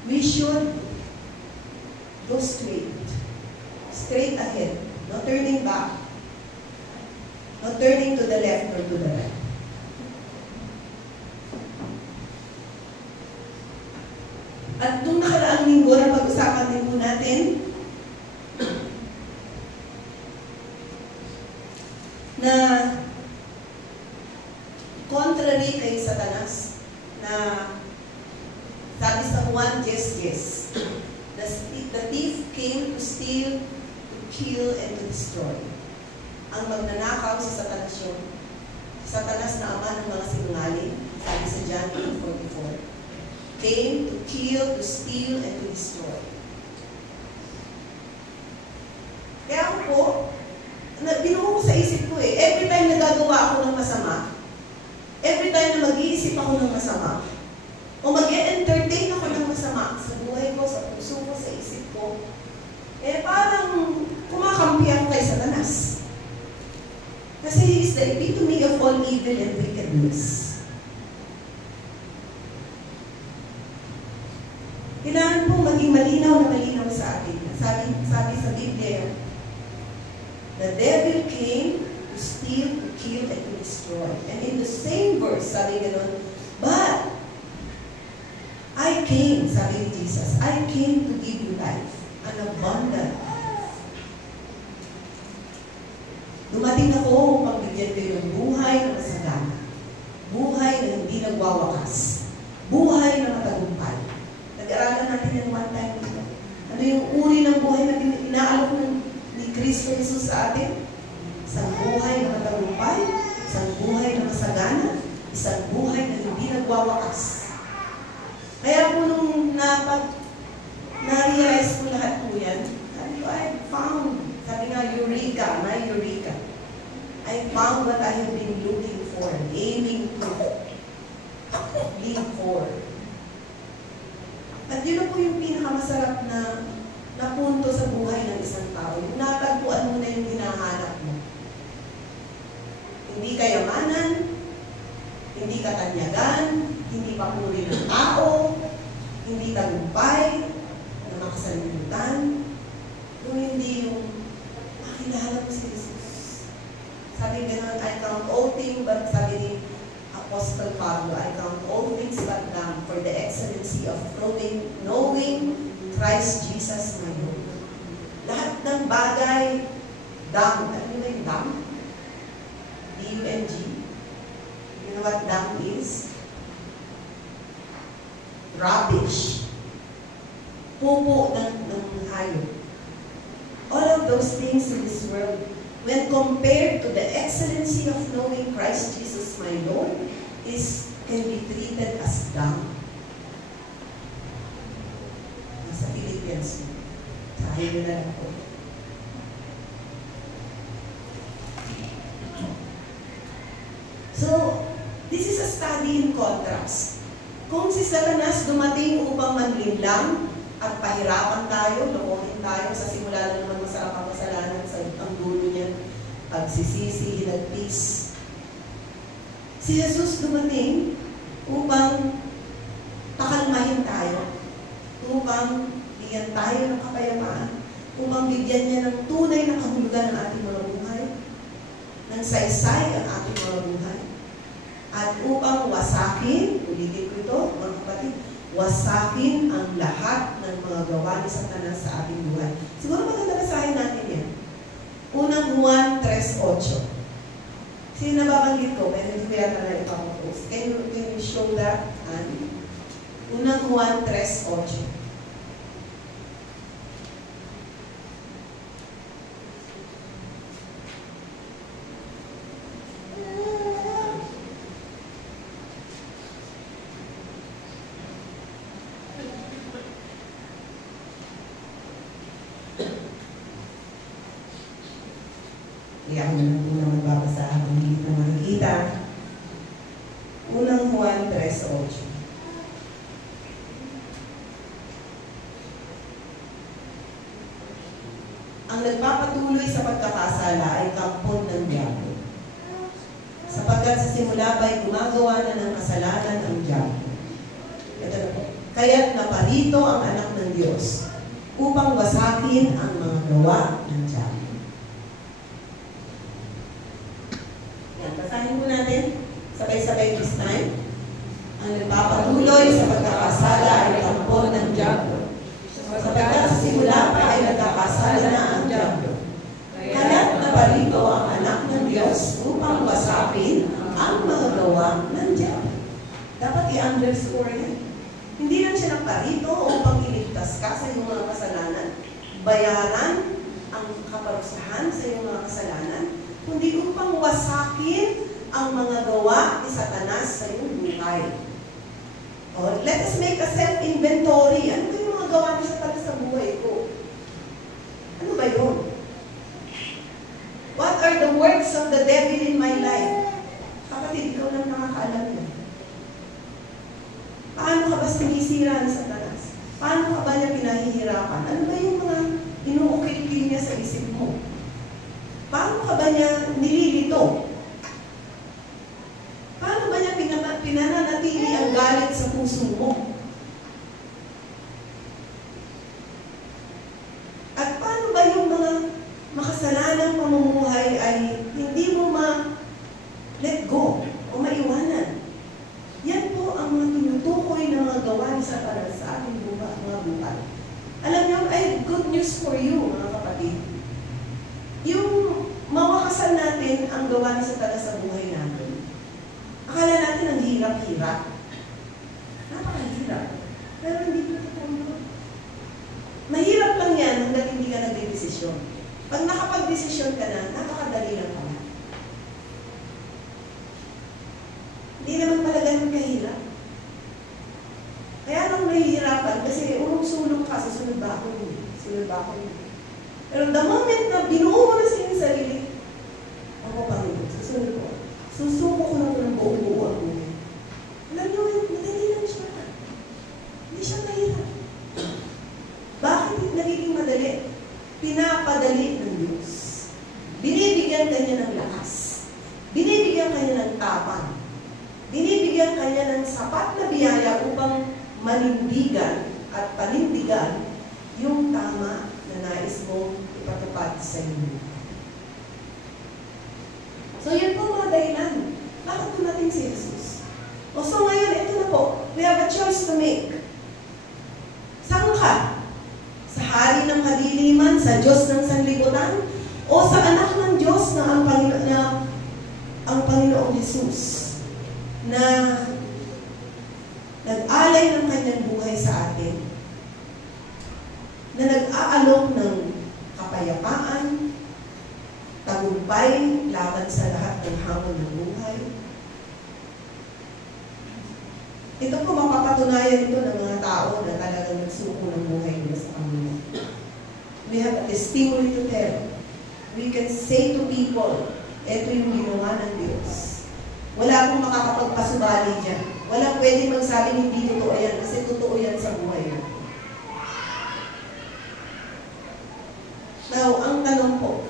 We should go straight ahead, no turning back, no turning to the left or to the right. At nung nakaraang linggo na pag-usapan din po natin, na contrary kay Satanas, na sabi sa Juan 10:10, the thief came to steal, to kill, and to destroy. Ang magnanakaw si Satanas yun. Satanas na ama ng mga sinungaling, sabi sa John 8:44, came to kill, to steal, and to destroy. Kaya ako po, binuo ko sa isip ko every time na gagawa ako ng masama, every time na mag-iisip ako ng masama, o mag-entertain ako ng masama sa buhay ko, sa puso ko, sa isip ko, parang kumakampi ako kay Satanas. Kasi he is the epitome of all evil and wickedness. Kailangan po maging malinaw na malinaw sa atin. Sabi sa Biblia, the devil came to steal, to kill, and to destroy. And in the same verse, sabi gano'n, but I came, sabi ni Jesus, I came to give you life, an abundant life. Dumating ako upang bigyan kayo ng buhay na masagana, buhay na hindi nagwawakas, buhay na matagumpay. Nag-aralan natin yan one time dito. Ano yung uri ng buhay na inaalok ni Kristo Jesus sa atin? Isang buhay na matagumpay, isang buhay na masagana, isang buhay na hindi nagwawakas. Kaya po nung na-realize ko lahat po yan, sabi ko, I found, sabi nga, Eureka, my Eureka. I found what I have been looking for, aiming to live for. At yun po yung pinakamasarap na punto sa buhay ng isang tao. Yung natagpuan mo na yung hinahanap mo. Hindi kayamanan, hindi katanyagan, hindi papuri ng tao, hindi tagumpay, na makasalimutan, kung hindi yung makilala mo si Jesus. Sabi gano'n, I count all things, but sabi ni Apostle Pablo, I count all things but dung for the excellency of knowing Christ Jesus my Lord. Lahat ng bagay, dung. Ano ba yung dung? D-U-N-G. You know what dung is? Rubbish. pupo ng hayop. All of those things in this world, when compared to the excellency of knowing Christ Jesus my Lord, can be treated as dung. Nasa Philippians, tayo na lang po. So, this is a study in contrast. Kung si Satanas dumating upang manlinlang at pahirapan tayo, lokohin tayo, sa simula na naman masarap ang kasalanan, sa ang dulo niya, pagsisisi, hinagpis. Si Jesus dumating upang pakalmahin tayo, upang bigyan tayo ng kapayapaan, upang bigyan niya ng tunay na kahulugan ng ating mga buhay, ng saysay ang ating mga buhay, at upang wasakin, ulitin ko ito, mga kapatid, wasakin ang lahat ng mga gawa ni Satanas sa ating buhay. Siguro maganda basahin natin yan. Unang Juan 3:8. Sino nababanggit ko? Pero hindi ko yata na ipapopost. Can you show that? Unang Juan 3:8. Kaya ako na magbabasa ang hindi na makikita. Unang Juan 3:8. Ang nagpapatuloy sa pagkakasala ay kampon ng diablo. Sapagkat sa simula ba'y gumagawa na ng kasalanan ang diablo. Ito na po. Kaya't naparito ang anak ng Diyos upang wasakin ang mga gawa ng diablo. Basahin po natin, sabay-sabay this time. Ang nagpapatuloy sa pagkakasala ay kampon ng diablo. Sapagkat sa simula pa ay nagkakasala na ang diablo. Kaya't naparito ang anak ng Diyos upang wasakin ang mga gawa ng diablo. Dapat i-underscore yan. Hindi lang siya naparito upang iligtas ka sa iyong mga kasalanan, bayaran ang kaparusahan sa iyong mga kasalanan, kundi upang wasakin ang mga gawa ni Satanas sa iyong buhay. Let us make a self-inventory. Ano ba yung mga gawa ni Satanas sa buhay ko? Ano ba yun? What are the works of the devil in my life? Kapatid, ikaw lang nakakaalam yun. Paano ka ba sinisira ni Satanas? Paano ka ba niya pinahihirapan? Ano ba yung mga inuukil-kil niya sa isip mo? Paano ka ba niya nililito? Paano ba niya pinananatili ang galit sa puso mo? At paano ba yung mga makasalanang pamumuhay ay hindi mo ma-let go o maiwanan? Yan po ang mga tinutukoy na mga gawa ni Satanas sa ating mga buhay. Alam niyo, ay good news for you, mga kapatid. Yung mawakasan natin ang gawa ni Satanas sa buhay natin. Akala natin ang hirap-hirap. Napakahirap. Pero hindi ko totoo. Mahirap lang yan hanggang hindi ka nagdedesisyon. Pag nakapag-desisyon ka na, napakadali lang pala. Hindi naman pala ganun kahirap. Kaya nang nahihirapan, kasi urong-sulong ka, susunod ba ako yun? Sunod ba ako yun? Pero the moment na binuo mo na sa iyong sarili, ako Panginoon, susunod ko. Susuko ko na ng buong-buo ang buhay. Alam niyo, madali lang siya. Hindi siya mahirap. Bakit nagiging madali? Pinapadali ng Diyos. Binibigyan kanya ng lakas. Binibigyan kanya ng tapang. Binibigyan kanya ng sapat na biyaya upang manindigan at panindigan yung tama na nais mong ipatupad sa inyo. So, yun po mga dahilan. Bakit dumating si Jesus? So ngayon, ito na po. We have a choice to make. Saan ka? Sa hari ng kadiliman, sa Diyos ng sanlibutan, o sa anak ng Diyos na ang Panginoong Jesus na nag-alay ng kanyang buhay sa atin nag-aalok ng kapayapaan, tagumpay laban sa lahat ng hamon ng buhay. Ito po mapapatunayan ito ng mga tao na talagang nagsuko ng buhay nila sa Panginoon. We have a testimony to tell. We can say to people, ito yung ginawa ng Diyos. Wala pong makakapagpasubali dyan. Walang pwede magsabing hindi totoo yan kasi totoo yan sa buhay natin. Now, ang tanong po,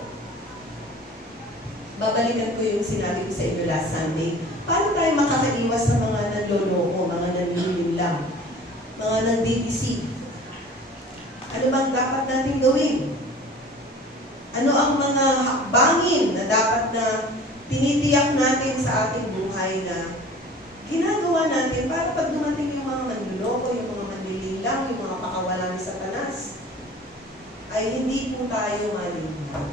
babalikan ko yung sinabi ko sa inyo last Sunday. Paano tayo makakaiwas sa mga nanloloko, mga nanlilinlang, mga nang-DDC? Ano bang dapat natin gawin? Ano ang mga hakbangin na dapat na tinitiyak natin sa ating buhay na ginagawa natin para pag dumating yung mga manloloko, yung mga manlilinlang, yung mga pakawala ni Satanas, ay hindi po tayo malilinaw.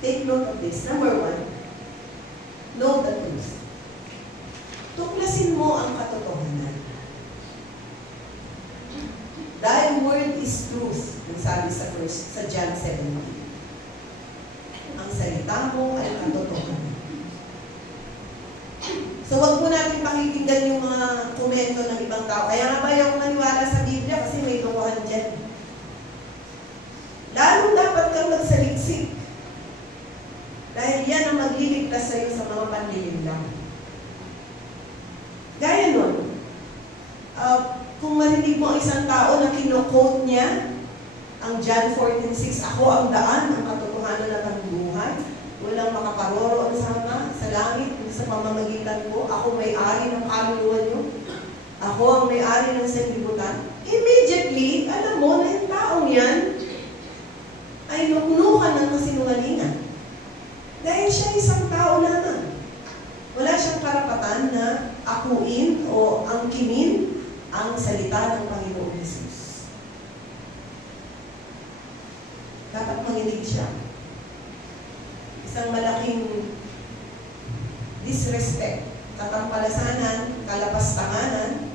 Take note of this. Number 1, know the truth. Tuklasin mo ang katotohanan. Thy word is truth, ang sabi sa John 17. Ang salita mo ay katotohanan. So, wag po natin pakikinggan yung mga komento ng ibang tao. Kaya nga ba yung maniwala sa Biblia kasi may lokohan dyan. Lalo dapat kang magsaliksik. Dahil yan ang magliligtas sa iyo sa mga panlilinlang. Gaya nun, kung marinig mo ang isang tao na kino-quote niya ang John 14:6, ako ang daan, ang katotohanan at ang buhay. Walang makaparoroon sa langit, sa pamamagitan ko. Ako may-ari ng kaluluwa niyo. Ako ang may-ari ng sanlibutan. Immediately, alam mo na yung taong yan ay nuknukan ng kasinungalingan. Dahil siya isang tao lamang. Wala siyang karapatan na akuin o angkinin ang salita ng Panginoong Jesus. Dapat manginig siya. Isang malaking disrespect, katampalasanan, kalapastanganan,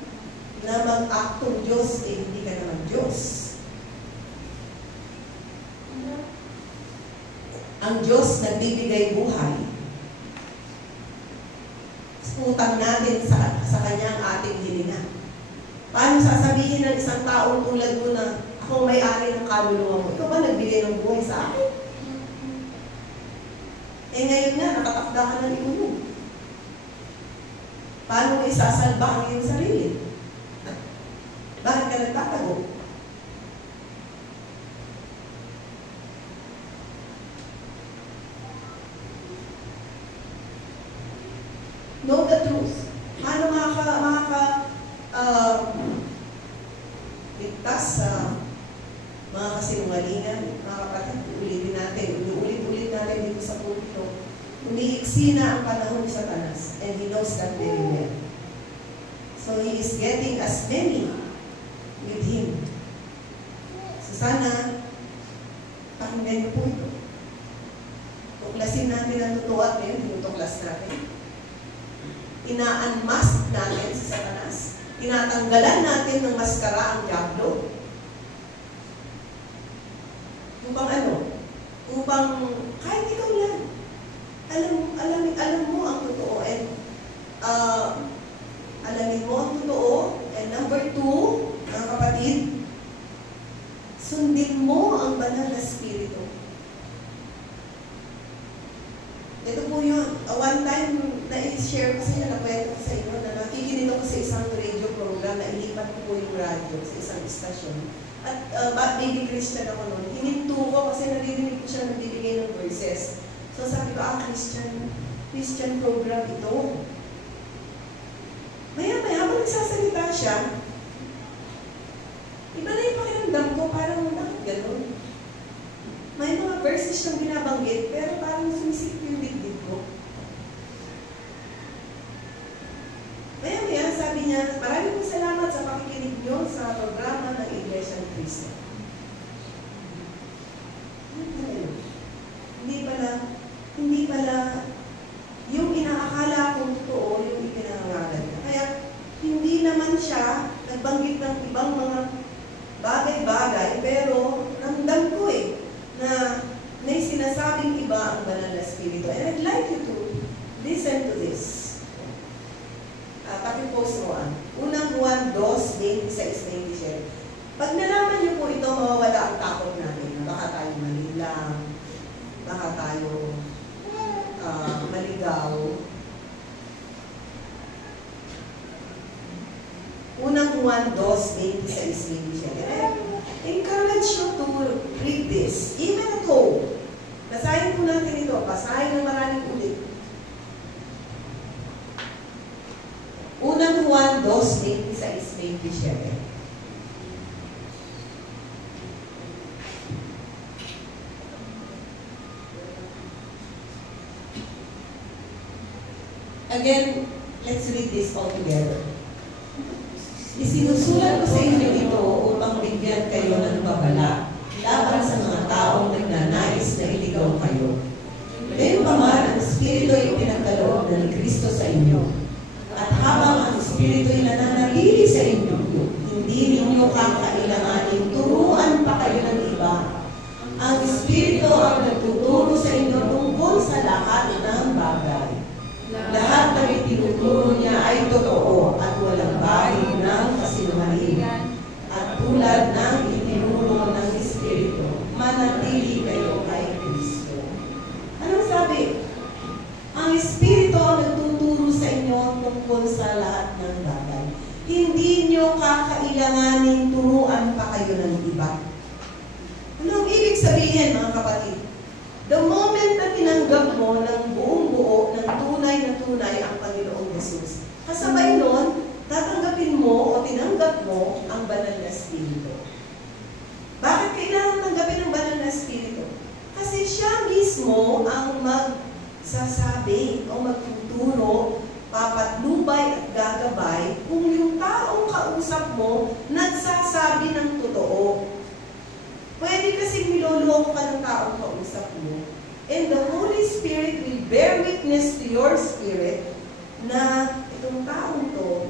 na mag-aktong Diyos, hindi ka naman Diyos. Ang Diyos nagbibigay buhay. Utang natin sa Kanyang ating hilinga. Paano sasabihin ng isang taong tulad mo na ako may-ari ng kaluluwa mo? Ikaw ba nagbigay ng buhay sa akin? Ngayon na, nakatakda ka ng iulong. Paano mo isasalba ang iyong sarili? Bakit ka nagtatago? Know the truth. Paano ligtas sa mga kasinungalingan? Mga kapatid, ulit-ulit natin dito sa pulpito. Umiiksi na ang panahon ni Satanas, and he knows that very well. So he is getting as many with him. So sana, pakinggan niyo po ito. Tuklasin natin ang totoo at ngayon, tinutuklas natin. Ina-unmask natin si Satanas. Tinatanggalan natin ng maskara ang diablo. Upang ano? Upang kahit ikaw yan, alam mo ang totoo. And alamin mo ang totoo. And number 2, mga kapatid, sundin mo ang banal na spirito. Ito po yun. One time, na-share ko sa inyo, nakwento ko sa inyo, na nakikinig ako sa isang radio program na ilipat ko po yung radio sa isang istasyon. At baby Christian ako noon. Hininto ko kasi naririnig ko siya nagbibigay ng verses. So sabi ko, Christian program ito. Maya-maya, habang nagsasalita siya, iba na yung pakiramdam ko, parang bakit ganun? May mga verses siyang binabanggit, pero parang sumisip yung dibdib ko. Maya-maya, sabi niya, maraming salamat sa pakikinig niyo sa programa ng Iglesia ni Cristo. Hindi pala, yung inaakala kong totoo, yung ipinangangalan niya. Kaya, hindi naman siya Espiritu. And I'd like you to listen to this. Pakipost mo Unang Juan 2:26-27. Pag nalaman niyo po ito, mawawala ang takot natin. Baka tayo manilang, baka tayo maligaw. Unang Juan 2:26-27. Encourage you to read this, even at home. Basahin po natin ito. Basahin ng maraming ulit. Unang Juan 2:26-27. Again, let's read this all together. Isinusulat ko sa inyo ito upang bigyan kayo ng babala laban sa mga taong nagnanais na iligaw kayo. Gayunpaman, ang Espiritu ay pinagkaloob na ni Kristo sa inyo. At habang ang Espiritu ay nananatili sa inyo, hindi ninyo kakailanganin turuan pa kayo ng iba. Ang Espiritu ang nagtuturo sa inyo tungkol sa lahat ng bagay. Lahat ng itinuturo niya ay totoo at walang bahid ng kasinungalingan. At tulad ng itinuro ng Espiritu, manatili kayo kay Kristo. Anong sabi? Ang Espiritu ang nagtuturo sa inyo tungkol sa lahat ng bagay. Hindi niyo kakailanganin turuan pa kayo ng iba. Anong ibig sabihin, mga kapatid? The moment na tinanggap mo ng buong buo, ng tunay na tunay ang Panginoong Jesus, kasabay nun, tatanggapin mo o tinanggap mo ang banal na Espiritu. Bakit kailangan tanggapin ang banal na Espiritu? Kasi siya mismo ang magsasabi o magtuturo, papatnubay at gagabay kung yung taong kausap mo nagsasabi ng totoo. Pwede kasi niloloko ka ng taong kausap mo. And the Holy Spirit will bear witness to your spirit na itong taong to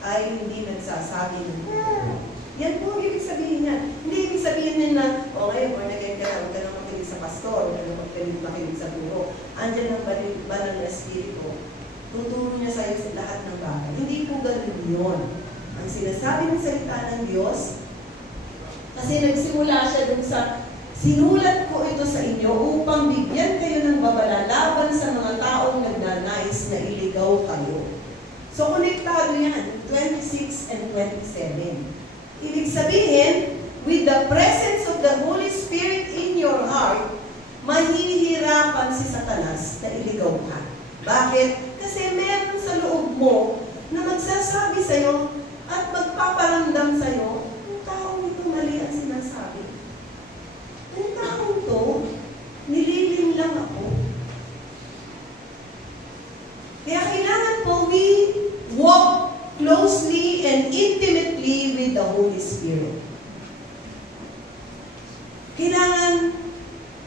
ay hindi nagsasabi ng totoo. Yan po ang ibig sabihin niya. Hindi ibig sabihin niya na, okay, born again ka na, huwag ka nang makinig sa pastor, huwag ka nang makinig sa guro. Andyan ang banal na Espiritu. Tuturo niya sa'yo sa lahat ng bagay. Hindi po ganun yun. Ang sinasabi ng salita ng Diyos, kasi nagsimula siya dun sa, sinulat ko ito sa inyo upang bigyan kayo ng babala laban sa mga taong nagnanais na iligaw kayo. So, konektado yan, 26 and 27. Ibig sabihin, with the presence of the Holy Spirit in your heart, mahihirapan si Satanas na iligaw ka. Bakit? Kasi meron sa loob mo na magsasabi sa'yo at magpaparamdam sa'yo, yung taong ito mali ang sinasabi. Yung taong to, nililim lang ako. Kaya kailangan po we walk closely and intimately with the Holy Spirit. Kailangan,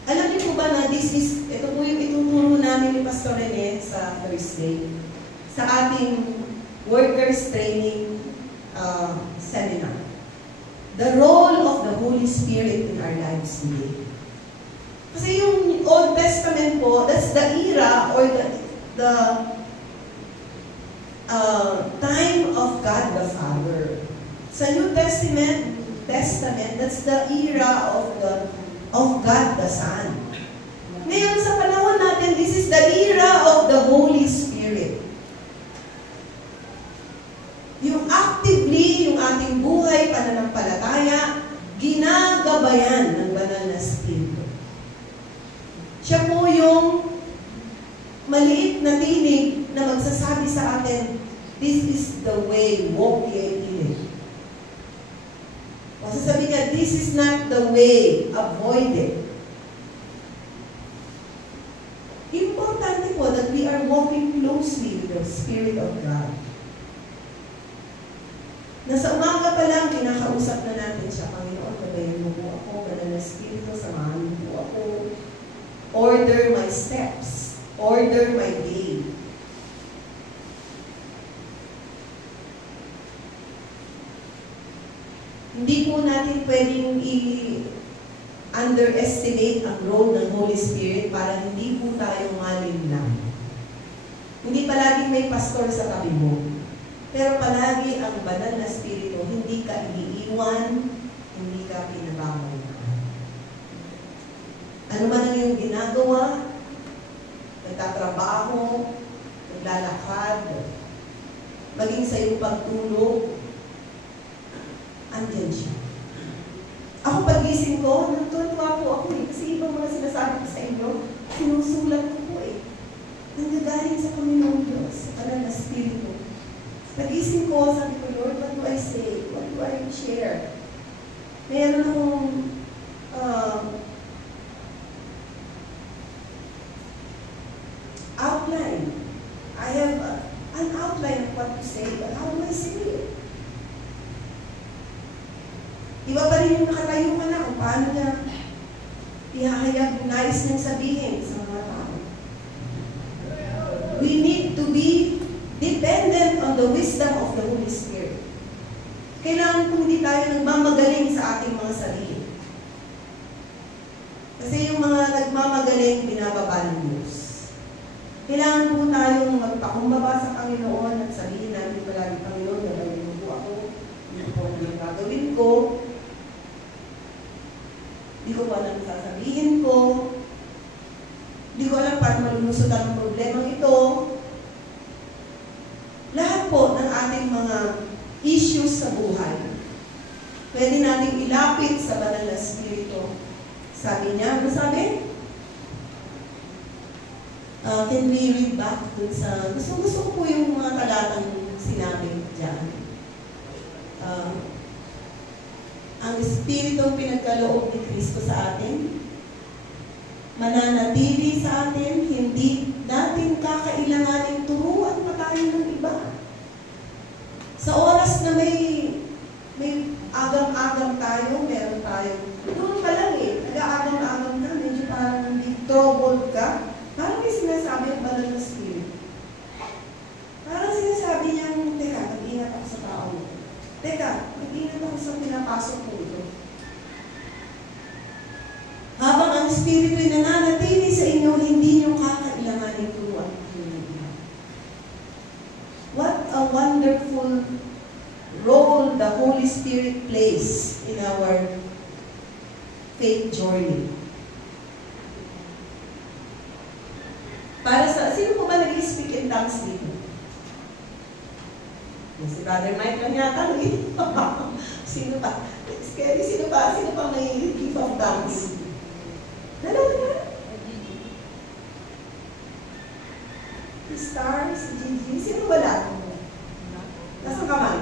alam niyo po ba na ito po yung ituturo namin ni Pastor Rene sa Thursday, sa ating workers training seminar. The role of the Holy Spirit in our lives today. Kasi yung Old Testament po, that's the era or the time of God the Father. Sa New Testament, that's the era of God the Son. Ngayon sa panahon natin, this is the era of the Holy Spirit. Yung actively, yung ating buhay, pananampalataya, ginagabayan ng banal na Espiritu. Siya po yung maliit na tinig na magsasabi sa atin, this is the way, walk ye in it. O sasabi niya, this is not the way, avoid it. Importante po that we are walking closely with the Spirit of God. Nasa umaga pa lang, kinakausap na natin siya, Panginoon, gabayan mo po ako, banal na Espiritu, samahan mo po ako. Order my steps. Order my day. Hindi po natin pwedeng underestimate ang role ng Holy Spirit para hindi po tayo malinlang. Hindi palaging may pastor sa tabi mo, pero palagi ang banal na Espiritu, hindi ka iniiwan, hindi ka pinabawal. Ano man ang iyong ginagawa, nagtatrabaho, naglalakad, maging sa iyong pagtulog, andyan siya. Ako pagising ko, natutuwa po ako kasi ibang mga sinasabi ko sa inyo, sinusulat ko po nanggagaling sa Panginoon Diyos, sa Banal na Espiritu. Pagising ko, sabi ko, Lord, what do I say? What do I share? Meron akong outline. I have an outline of what to say, but how do I say it? Iba pa rin yung nakatayo ka na kung paano niya ihahayag nais niyang sabihin sa mga tao. We need to be dependent on the wisdom of the Holy Spirit. Kailangan kung hindi tayo nagmamagaling sa ating mga sarili. Kasi yung mga nagmamagaling, binababa ng Diyos. Kailangan po tayong magpakumbaba sa Panginoon at sabihin natin palagi, Panginoon, gagawin mo po ako, hindi po ang gagawin ko, hindi ko pa alam sasabihin ko, hindi ko alam paano malulusot ang problema ito. Lahat po ng ating mga issues sa buhay, pwede nating ilapit sa Banal na Espiritu. Sabi niya, ano sabi? Can we read back dun sa, gusto ko po yung mga talatang sinabi dyan. Ang Espiritu pinagkaloob ni Kristo sa atin, mananatili sa atin, hindi natin kakailanganin turuan pa tayo ng iba. Sa oras na may agam-agam tayo, meron tayo. Doon pa lang nag-aagam-agam ka, medyo parang big trouble ka, parang may sinasabi ang Banal na Espiritu. Parang sinasabi niya, teka, mag-ingat ako sa tao. Teka, mag-ingat ako sa pinapasok ko ito. Habang ang Espiritu ay nananatili sa inyo, hindi niyo kakailanganin turuan ng What a wonderful role the Holy Spirit plays in our faith journey. Para sa, sino po ba nag-speak in tongues dito? Si Brother Mike lang yata. Sino pa? Scary. Sino pa may gift of tongues? Dalawa na? Si Star, si Gigi. Sino wala? Nasaan kamay?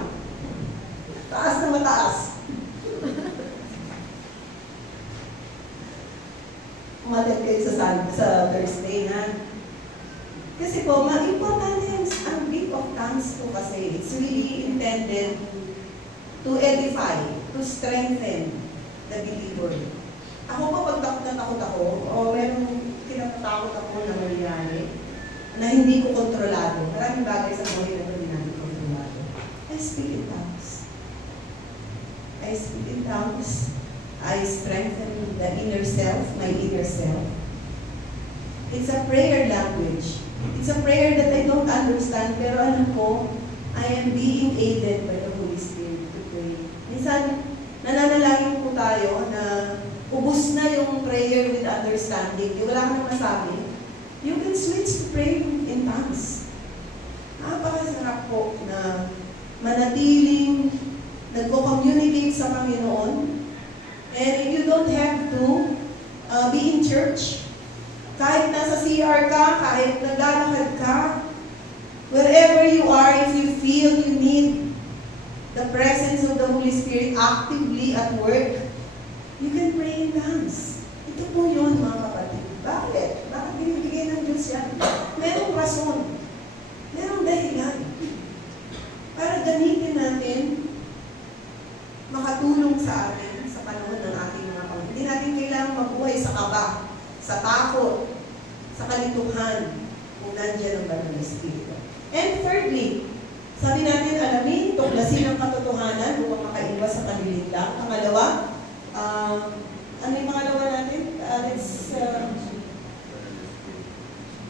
Taas na mataas. Umalit kayo sa Thursday na. Kasi po, importante ang gift of tongues po kasi it's really intended to edify, to strengthen the believer. Ako po, pag natakot ako, o merong kinatatakot ako na mangyayari, na hindi ko kontrolado. Maraming bagay sa buhay na hindi natin kontrolado. I speak in tongues. I speak in tongues. I strengthen the inner self, my inner self. It's a prayer language. It's a prayer that I don't understand, pero alam ko, I am being aided by the Holy Spirit to pray. Minsan, nananalangin po tayo na ubus na yung prayer with understanding. Yung wala ka nang masabi, you can switch to pray in tongues. Napakasarap po na manatiling nagko-communicate sa Panginoon. And you don't have to be in church. Kahit nasa CR ka, kahit naglalakad ka, wherever you are, if you feel you need the presence of the Holy Spirit actively at work, you can pray in tongues. Ito po yun, mga kapatid. Bakit? Bakit binibigay ng Diyos yan? Merong rason. Merong dahilan. Para gamitin natin, makatulong sa atin sa panahon ng ating mga pamilya. Hindi natin kailangang mabuhay sa kaba, sa takot, sa kalituhan, kung nandiyan ang Banal na Espiritu. And thirdly, sabi natin, alamin, tuklasin ang katotohanan upang makaiwas sa panlilinlang. Pangalawa, Ano yung mga lawa natin?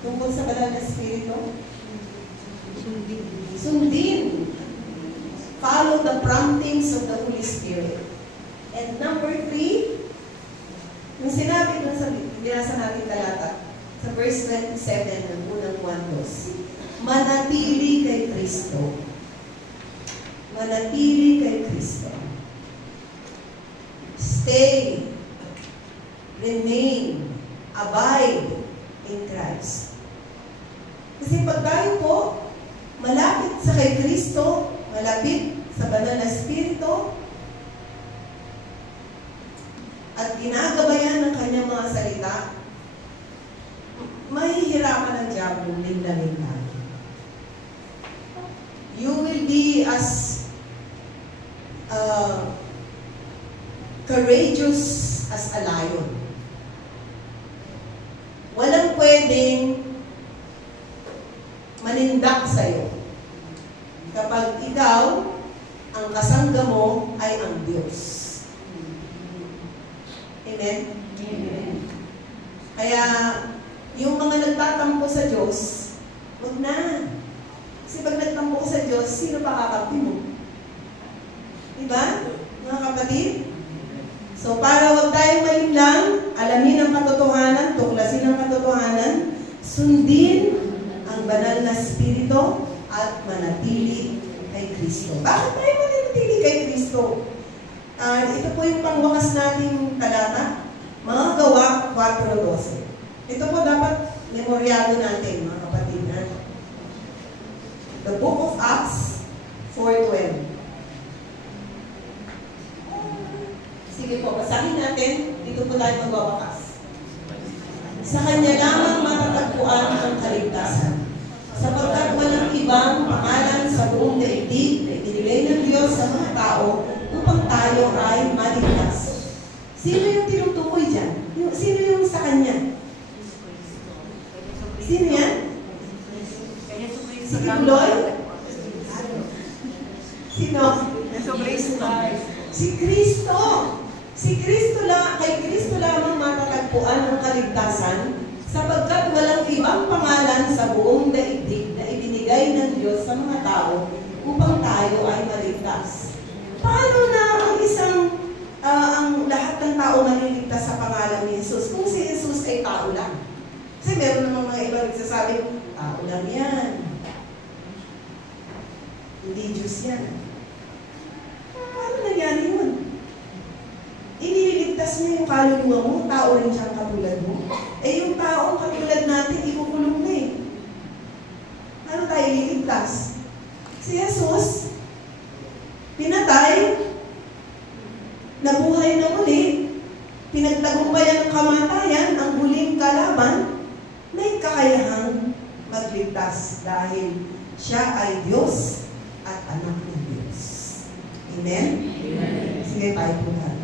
Tungkol sa banal na Espiritu? Sundin. Sundin. Follow the promptings of the Holy Spirit. And number 3, yung sinabi dun sa binasa natin talata, sa verse 27 ng unang 1 manatili kay Kristo. Manatili kay Kristo. Stay, remain, abide in Christ. Kasi pag tayo po malapit sa kay Kristo, malapit sa banal na Espiritu, at ginagabayan ng kanyang mga salita, mahihirapan ng diablo linlamin tayo. You will be as courageous as a lion. Walang pwedeng manindak sa'yo kapag ikaw, ang kasangga mo ay ang Diyos. Amen? Amen. Kaya, yung mga nagtatampo sa Diyos, huwag na. Kasi pag nagtampo ko sa Diyos, sino pa kakampi mo? Diba? Mga kapatid? So, para huwag tayong malinlang, alamin ang katotohanan, tuklasin ang katotohanan, sundin ang banal na Espiritu at manatili kay Kristo. Bakit tayo manatili kay Kristo? Ito po yung pangwakas nating talata, mga Gawa 4:12. Ito po dapat memoryado natin, mga kapatid. The Book of Acts 4:12. Sige po, basahin natin. Dito po tayo magwawakas. Sa Kanya lamang matatagpuan ang kaligtasan, sapagkat walang ibang pangalan sa buong daigdig na ibinigay ng Diyos sa mga tao upang tayo ay maligtas. Sino yung tinutukoy dyan? Sino yung sa Kanya? Sino yan? Si Kibuloy? Sino? Si Kristo. Si Kristo lang, kay Kristo lamang matatagpuan ang kaligtasan, sapagkat walang ibang pangalan sa buong daigdig na ibinigay ng Diyos sa mga tao upang tayo ay maligtas. Paano na ang lahat ng tao maliligtas sa pangalan ni Jesus kung si Jesus ay tao lang? Kasi meron namang mga iba nagsasabi, tao lang yan. Hindi Diyos yan. Paano nangyari yun? Iniligtas niya yung kaluluwa mo, tao rin siyang katulad mo. Eh yung taong katulad natin, ikukulong na eh. Paano tayo liligtas? Si Jesus, pinatay, nabuhay na muli, pinagtagumpayan ng kamatayan, ang huling kalaban, may kakayahang magligtas dahil siya ay Diyos at anak ng Diyos. Amen? Amen. Sige tayo po natin.